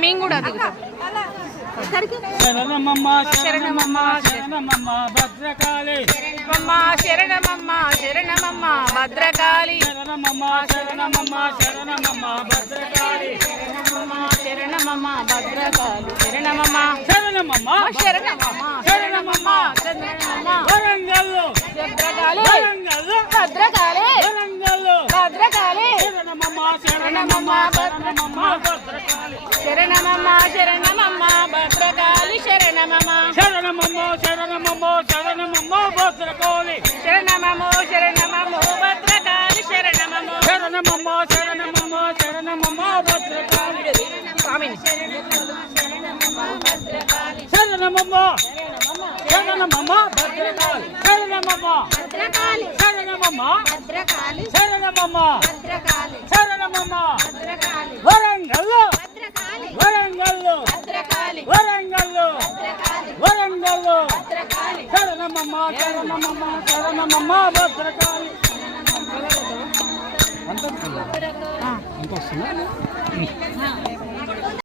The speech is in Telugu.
మేము కూడా శరణమమ్మ శరణమమ్మ శరణమమ్మ భద్రకాళి శరణమమ్మ భద్రకాళి శరణమమ్మ శరణమమ్మ శరణమమ్మ భద్రకాళి శరణమమ్మ భద్రకాళి శరణమమ్మ శరణమమ్మ శరణమమ్మ శరణమమ్మ వరంగల్ భద్రకాళి భద్రకాళి భద్రకాళి శరణమమ్మ శరణమమ్మ శరణమమ్మ భద్రకాళి శరణమమ్మ భద్రకాళి శరణమమ్మ శరణమమ్మ శరణమమ్మ భద్రకాళి శరణమమ్మ భద్రకాళి శరణమమ్మ శరణమమ్మ భద్రకాళి స్వామి శరణమమ్మ భద్రకాళి శరణమమ్మ వరంగల్ శరణమమ్మ భద్రకాళి అంత వస్తుందా